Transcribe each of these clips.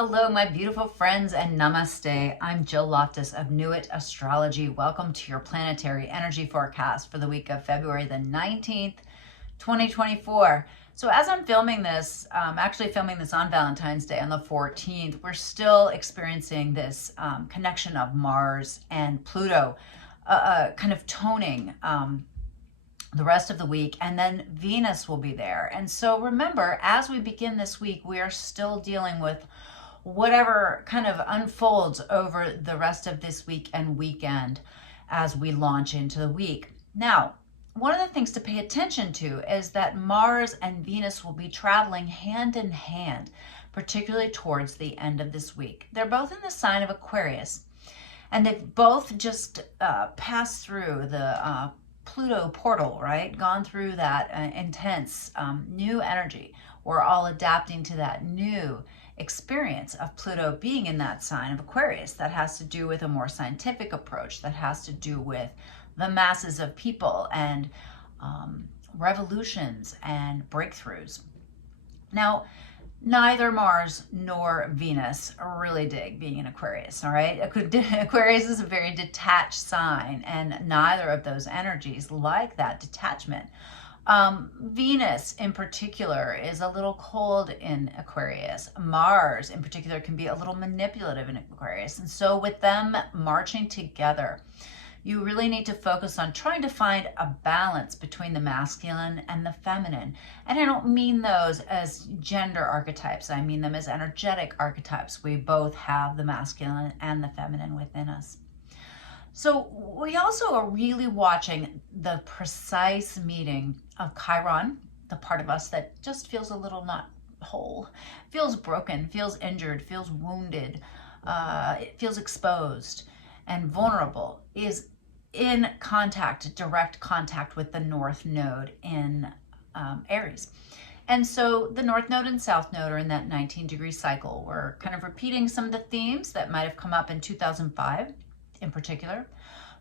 Hello, my beautiful friends, and namaste. I'm Jill Loftus of Nuit Astrology. Welcome to your planetary energy forecast for the week of February the 19th, 2024. So as I'm filming this, actually filming this on Valentine's Day on the 14th, we're still experiencing this connection of Mars and Pluto, kind of toning the rest of the week, and then Venus will be there. And so remember, as we begin this week, we are still dealing with whatever kind of unfolds over the rest of this week and weekend as we launch into the week. Now, one of the things to pay attention to is that Mars and Venus will be traveling hand in hand, particularly towards the end of this week. They're both in the sign of Aquarius, and they've both just passed through the Pluto portal, right? Gone through that intense new energy. We're all adapting to that new experience of Pluto being in that sign of Aquarius. That has to do with a more scientific approach, that has to do with the masses of people and revolutions and breakthroughs. Now, neither Mars nor Venus really dig being in Aquarius, all right? Aquarius is a very detached sign, and neither of those energies like that detachment. Venus in particular is a little cold in Aquarius. Mars in particular can be a little manipulative in Aquarius. And so with them marching together, you really need to focus on trying to find a balance between the masculine and the feminine. And I don't mean those as gender archetypes. I mean them as energetic archetypes. We both have the masculine and the feminine within us. So we also are really watching the precise meeting of Chiron, the part of us that just feels a little not whole, feels broken, feels injured, feels wounded, it feels exposed and vulnerable, is in contact, direct contact with the North Node in Aries. And so the North Node and South Node are in that 19-degree cycle. We're kind of repeating some of the themes that might have come up in 2005 in particular.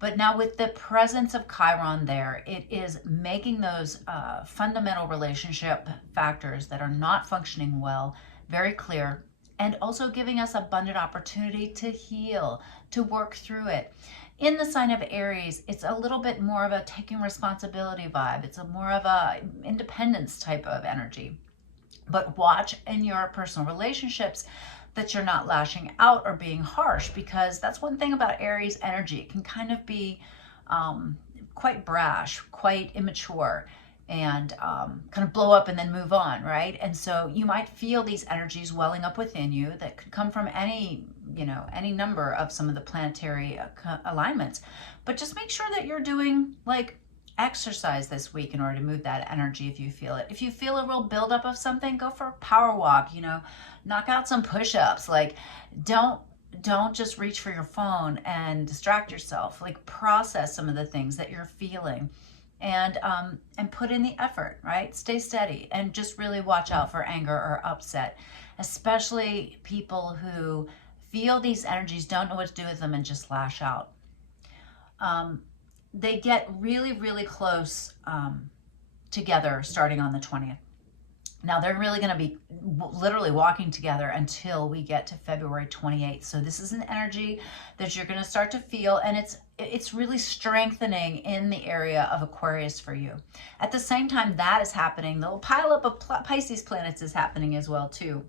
But now with the presence of Chiron there, it is making those fundamental relationship factors that are not functioning well very clear, and also giving us abundant opportunity to heal, to work through it. In the sign of Aries, it's a little bit more of a taking responsibility vibe. It's a more of a independence type of energy. But watch in your personal relationships that you're not lashing out or being harsh, because that's one thing about Aries energy. It can kind of be quite brash, quite immature, and kind of blow up and then move on, right? And so you might feel these energies welling up within you that could come from any number of some of the planetary alignments. But just make sure that you're doing like exercise this week in order to move that energy if you feel it. If you feel a real buildup of something, go for a power walk, knock out some push-ups. Like, don't just reach for your phone and distract yourself. Like, process some of the things that you're feeling and put in the effort, right? Stay steady and just really watch out for anger or upset, especially people who feel these energies, don't know what to do with them, and just lash out. They get really, really close together starting on the 20th. Now they're really going to be literally walking together until we get to February 28th. So this is an energy that you're going to start to feel, and it's really strengthening in the area of Aquarius for you. At the same time that is happening, the little pileup of Pisces planets is happening as well too.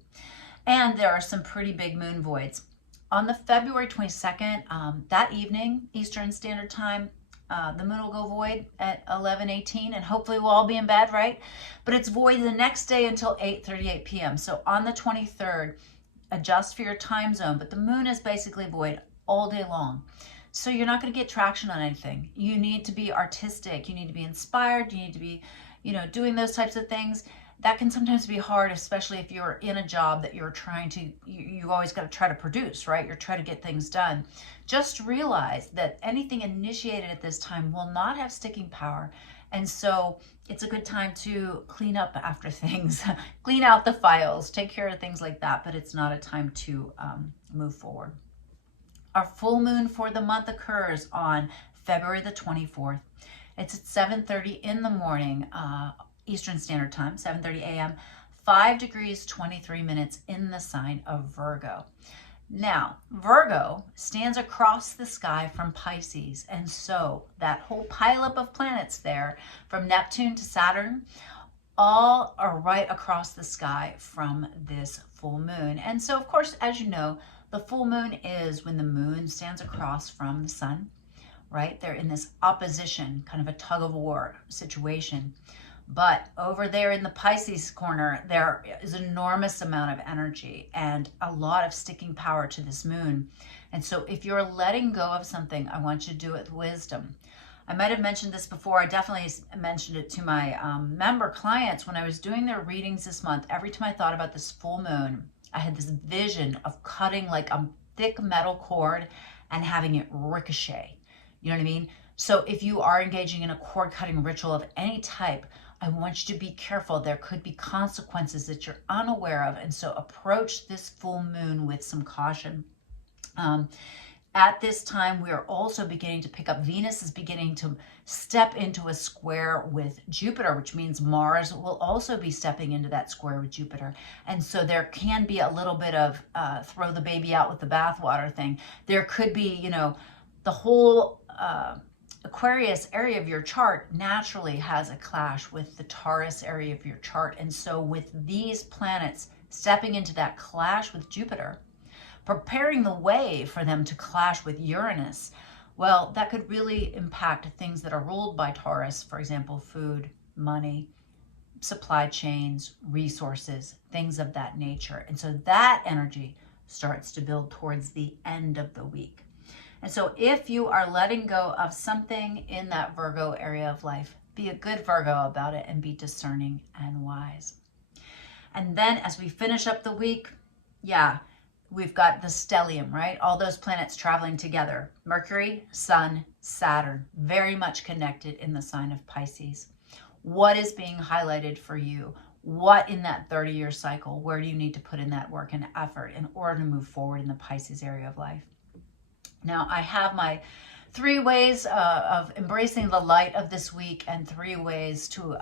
And there are some pretty big moon voids. On the February 22nd, that evening, Eastern Standard Time, the moon will go void at 11:18, and hopefully we'll all be in bed, right? But it's void the next day until 8:38 p.m. So on the 23rd, adjust for your time zone, but the moon is basically void all day long. So you're not going to get traction on anything. You need to be artistic. You need to be inspired. You need to be, doing those types of things. That can sometimes be hard, especially if you're in a job that you're trying to, you've always got to try to produce, right? You're trying to get things done. Just realize that anything initiated at this time will not have sticking power. And so it's a good time to clean up after things, clean out the files, take care of things like that, but it's not a time to move forward. Our full moon for the month occurs on February the 24th. It's at 7:30 in the morning, Eastern Standard Time, 7:30 a.m., 5 degrees 23 minutes in the sign of Virgo. Now, Virgo stands across the sky from Pisces, and so that whole pileup of planets there, from Neptune to Saturn, all are right across the sky from this full moon. And so, of course, as you know, the full moon is when the moon stands across from the sun, right? They're in this opposition, kind of a tug of war situation. But over there in the Pisces corner, there is an enormous amount of energy and a lot of sticking power to this moon. And so if you're letting go of something, I want you to do it with wisdom. I might have mentioned this before. I definitely mentioned it to my member clients when I was doing their readings this month. Every time I thought about this full moon, I had this vision of cutting like a thick metal cord and having it ricochet. You know what I mean? So if you are engaging in a cord cutting ritual of any type, I want you to be careful. There could be consequences that you're unaware of. And so approach this full moon with some caution. At this time, we are also beginning to pick up, Venus is beginning to step into a square with Jupiter, which means Mars will also be stepping into that square with Jupiter. And so there can be a little bit of throw the baby out with the bathwater thing. There could be, you know, the whole Aquarius area of your chart naturally has a clash with the Taurus area of your chart. And so with these planets stepping into that clash with Jupiter, preparing the way for them to clash with Uranus, well, that could really impact things that are ruled by Taurus, for example, food, money, supply chains, resources, things of that nature. And so that energy starts to build towards the end of the week. And so if you are letting go of something in that Virgo area of life, be a good Virgo about it and be discerning and wise. And then as we finish up the week, we've got the stellium, right? All those planets traveling together. Mercury, Sun, Saturn, very much connected in the sign of Pisces. What is being highlighted for you? What in that 30-year cycle, where do you need to put in that work and effort in order to move forward in the Pisces area of life? Now, I have my 3 ways of embracing the light of this week and 3 ways to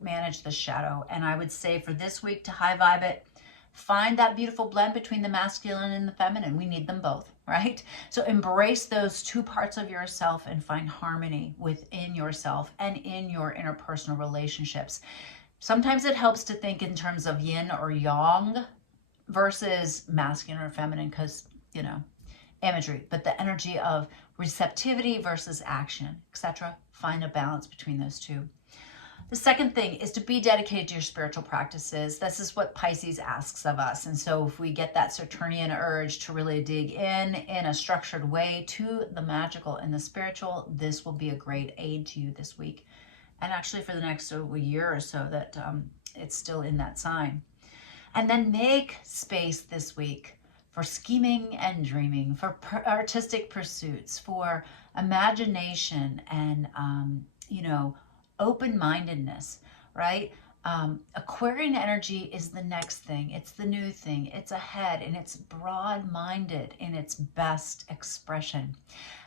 manage the shadow. And I would say for this week to high vibe it, find that beautiful blend between the masculine and the feminine. We need them both, right? So embrace those 2 parts of yourself and find harmony within yourself and in your interpersonal relationships. Sometimes it helps to think in terms of yin or yang versus masculine or feminine because, you know, imagery, but the energy of receptivity versus action, etc. Find a balance between those 2. The second thing is to be dedicated to your spiritual practices. This is what Pisces asks of us. And so if we get that Saturnian urge to really dig in a structured way to the magical and the spiritual, this will be a great aid to you this week. And actually for the next year or so that it's still in that sign. And then make space this week for scheming and dreaming, for artistic pursuits, for imagination and, open-mindedness, right? Aquarian energy is the next thing. It's the new thing. It's ahead and it's broad-minded in its best expression.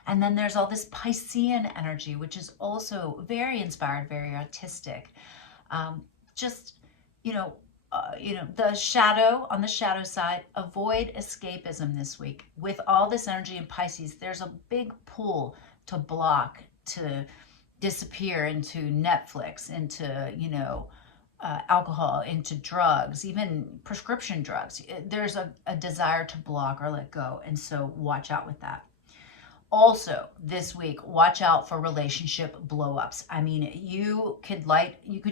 And then there's all this Piscean energy, which is also very inspired, very artistic. The shadow, on the shadow side, avoid escapism this week. With all this energy in Pisces, there's a big pull to block, to disappear into Netflix, into, alcohol, into drugs, even prescription drugs. There's a desire to block or let go. And so watch out with that. Also, this week, watch out for relationship blow-ups. I mean, you could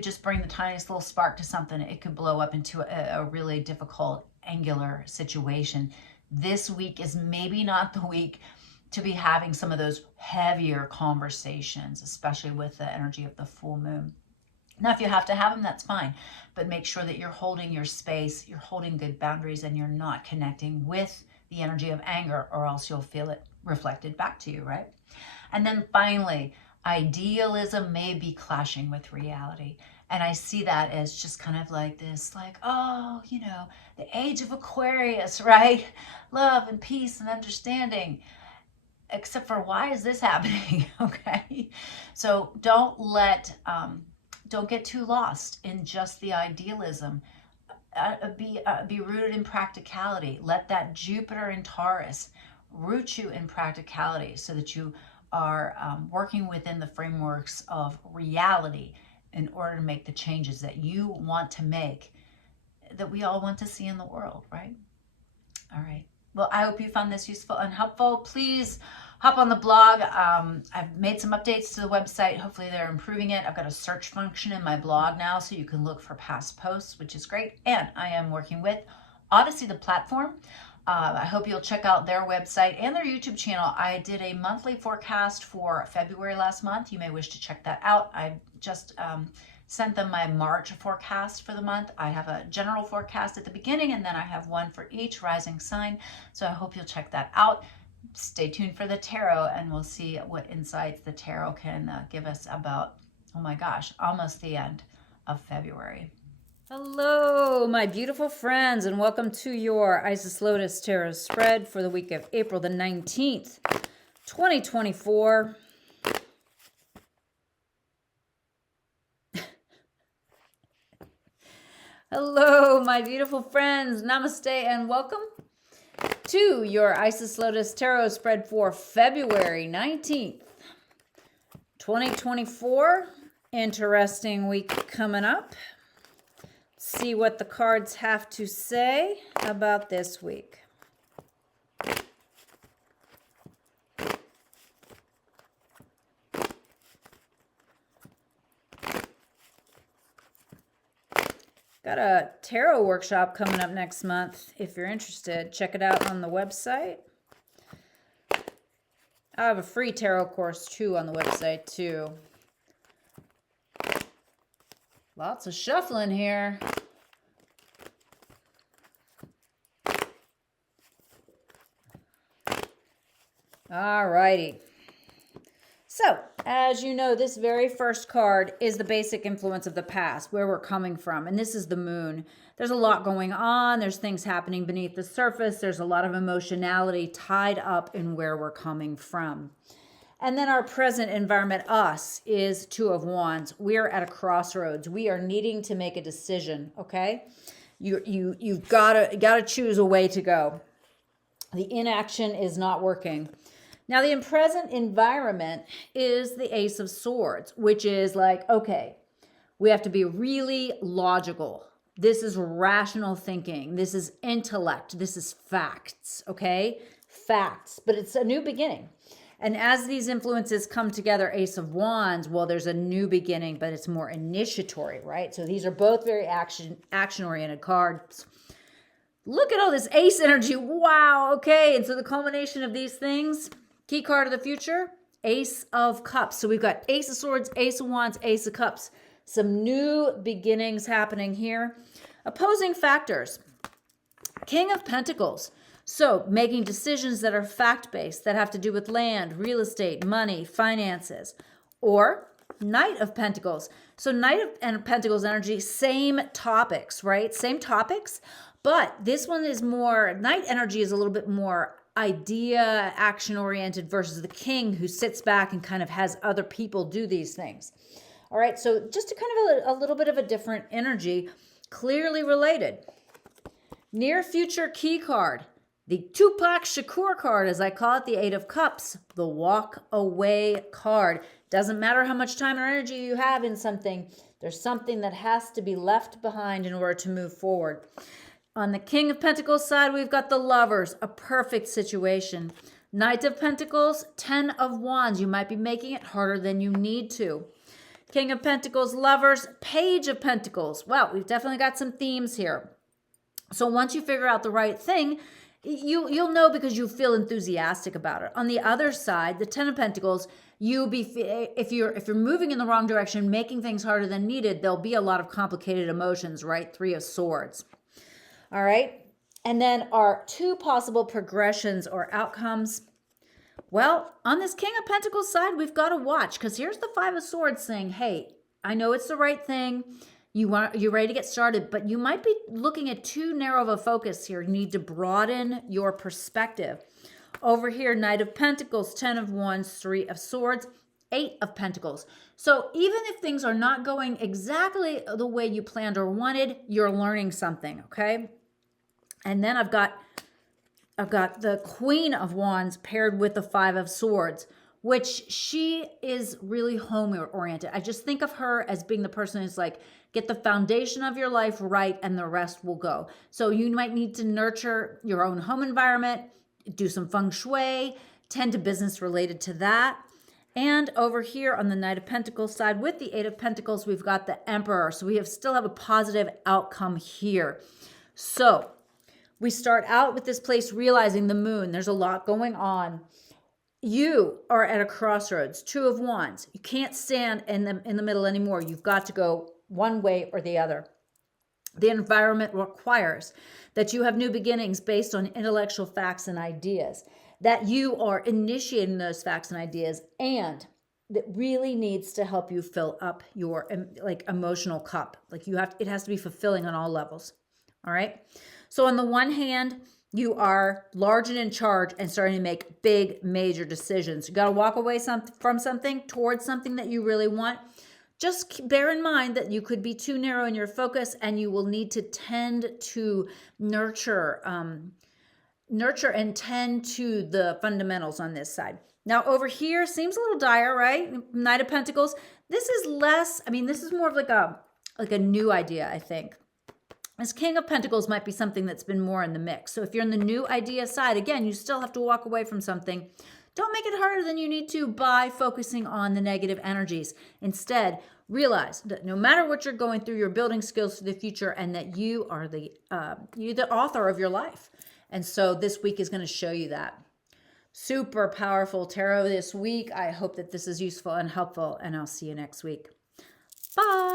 just bring the tiniest little spark to something. It could blow up into a really difficult, angular situation. This week is maybe not the week to be having some of those heavier conversations, especially with the energy of the full moon. Now, if you have to have them, that's fine. But make sure that you're holding your space, you're holding good boundaries, and you're not connecting with the energy of anger, or else you'll feel it reflected back to you, right? And then finally, idealism may be clashing with reality. And I see that as just kind of like this, like, the age of Aquarius, right? Love and peace and understanding. Except for, why is this happening? Okay. So don't get too lost in just the idealism. be rooted in practicality. Let that Jupiter in Taurus root you in practicality so that you are working within the frameworks of reality in order to make the changes that you want to make, that we all want to see in the world, right? All right. Well, I hope you found this useful and helpful. Please hop on the blog. I've made some updates to the website. Hopefully they're improving it. I've got a search function in my blog now, so you can look for past posts, which is great. And I am working with Odyssey, the platform. I hope you'll check out their website and their YouTube channel. I did a monthly forecast for February last month. You may wish to check that out. I just sent them my March forecast for the month. I have a general forecast at the beginning, and then I have one for each rising sign. So I hope you'll check that out. Stay tuned for the tarot, and we'll see what insights the tarot can give us about, oh my gosh, almost the end of February. Hello, my beautiful friends, and welcome to your Isis Lotus Tarot spread for the week of April the 19th, 2024. Hello, my beautiful friends. Namaste and welcome to your Isis Lotus Tarot spread for February 19th, 2024. Interesting week coming up. See what the cards have to say about this week. Got a tarot workshop coming up next month. If you're interested, check it out on the website. I have a free tarot course too on the website too. Lots of shuffling here. All righty. So, as you know, this very first card is the basic influence of the past, where we're coming from. And this is the moon. There's a lot going on. There's things happening beneath the surface. There's a lot of emotionality tied up in where we're coming from. And then our present environment, us, is Two of Wands. We're at a crossroads. We are needing to make a decision, okay? You've got to choose a way to go. The inaction is not working. Now, the present environment is the Ace of Swords, which is like, okay, we have to be really logical. This is rational thinking. This is intellect. This is facts, okay? Facts, but it's a new beginning. And as these influences come together, Ace of Wands, well, there's a new beginning, but it's more initiatory, right? So these are both very action-oriented cards. Look at all this ace energy. Wow, okay. And so the culmination of these things, key card of the future, Ace of Cups. So we've got Ace of Swords, Ace of Wands, Ace of Cups. Some new beginnings happening here. Opposing factors, King of Pentacles. So making decisions that are fact-based, that have to do with land, real estate, money, finances. Or Knight of Pentacles. So Knight of Pentacles energy, same topics, right? Same topics, but this one is more, Knight energy is a little bit more idea, action-oriented versus the King, who sits back and kind of has other people do these things. All right, so just a kind of a little bit of a different energy, clearly related. Near future key card. The Tupac Shakur card, as I call it, the Eight of Cups, the walk away card. Doesn't matter how much time or energy you have in something, there's something that has to be left behind in order to move forward. On the King of Pentacles side, we've got the Lovers, a perfect situation. Knight of Pentacles, 10 of Wands. You might be making it harder than you need to. King of Pentacles, Lovers, Page of Pentacles. Well, we've definitely got some themes here. So once you figure out the right thing, you'll know because you feel enthusiastic about it. On the other side, the 10 of Pentacles, if you're moving in the wrong direction, making things harder than needed, there'll be a lot of complicated emotions, right? 3 of Swords. All right. And then our two possible progressions or outcomes. Well, on this King of Pentacles side, we've got to watch, because here's the 5 of Swords saying, hey, I know it's the right thing. You're ready to get started, but you might be looking at too narrow of a focus here. You need to broaden your perspective. Over here, Knight of Pentacles, 10 of Wands, 3 of Swords. Eight of Pentacles. So even if things are not going exactly the way you planned or wanted, you're learning something, okay? And then I've got the Queen of Wands paired with the Five of Swords, which she is really home oriented. I just think of her as being the person who's like, get the foundation of your life right and the rest will go. So you might need to nurture your own home environment, do some feng shui, tend to business related to that. And over here on the Knight of Pentacles side with the Eight of Pentacles, we've got the Emperor. So we still have a positive outcome here. So we start out with this place realizing the moon. There's a lot going on. You are at a crossroads, Two of Wands. You can't stand in the middle anymore. You've got to go one way or the other. The environment requires that you have new beginnings based on intellectual facts and ideas, that you are initiating those facts and ideas, and that really needs to help you fill up your like emotional cup. Like it has to be fulfilling on all levels. All right. So on the one hand, you are large and in charge and starting to make big, major decisions. You got to walk away from something towards something that you really want. Just bear in mind that you could be too narrow in your focus, and you will need to tend to nurture and tend to the fundamentals on this side. Now over here seems a little dire, right? Knight of Pentacles. This is less, this is more of like a new idea, I think. This King of Pentacles might be something that's been more in the mix. So if you're in the new idea side, again, you still have to walk away from something. Don't make it harder than you need to by focusing on the negative energies. Instead, realize that no matter what you're going through, you're building skills for the future, and that you are you're the author of your life. And so this week is going to show you that. Super powerful tarot this week. I hope that this is useful and helpful, and I'll see you next week. Bye.